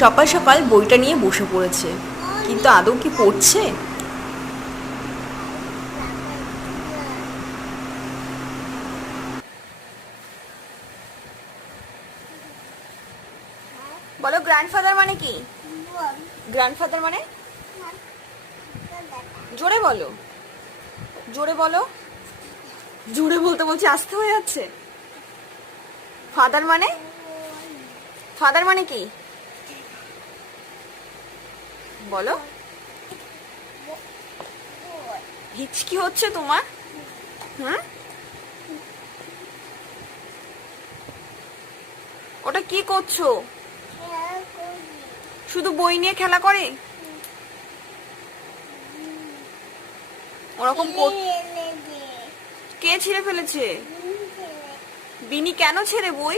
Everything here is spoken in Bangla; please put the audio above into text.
সকাল সকাল বইটা নিয়ে বসে পড়েছে, কিন্তু আদৌ কি পড়ছে? বলো গ্র্যান্ডফাদার মানে কি? গ্র্যান্ডফাদার মানে জোরে বলো, জোরে বলো। জোরে বলতে বলছি আসতে হয়ে যাচ্ছে। ফাদার মানে, ফাদার মানে কি বলো? হিচকি হচ্ছে তোমার? হুম, ওটা কি করছো? শুধু বই নিয়ে খেলা করে? ওরকম কে ছিঁড়ে ফেলেছে? বিনি কেন ছেড়ে বই?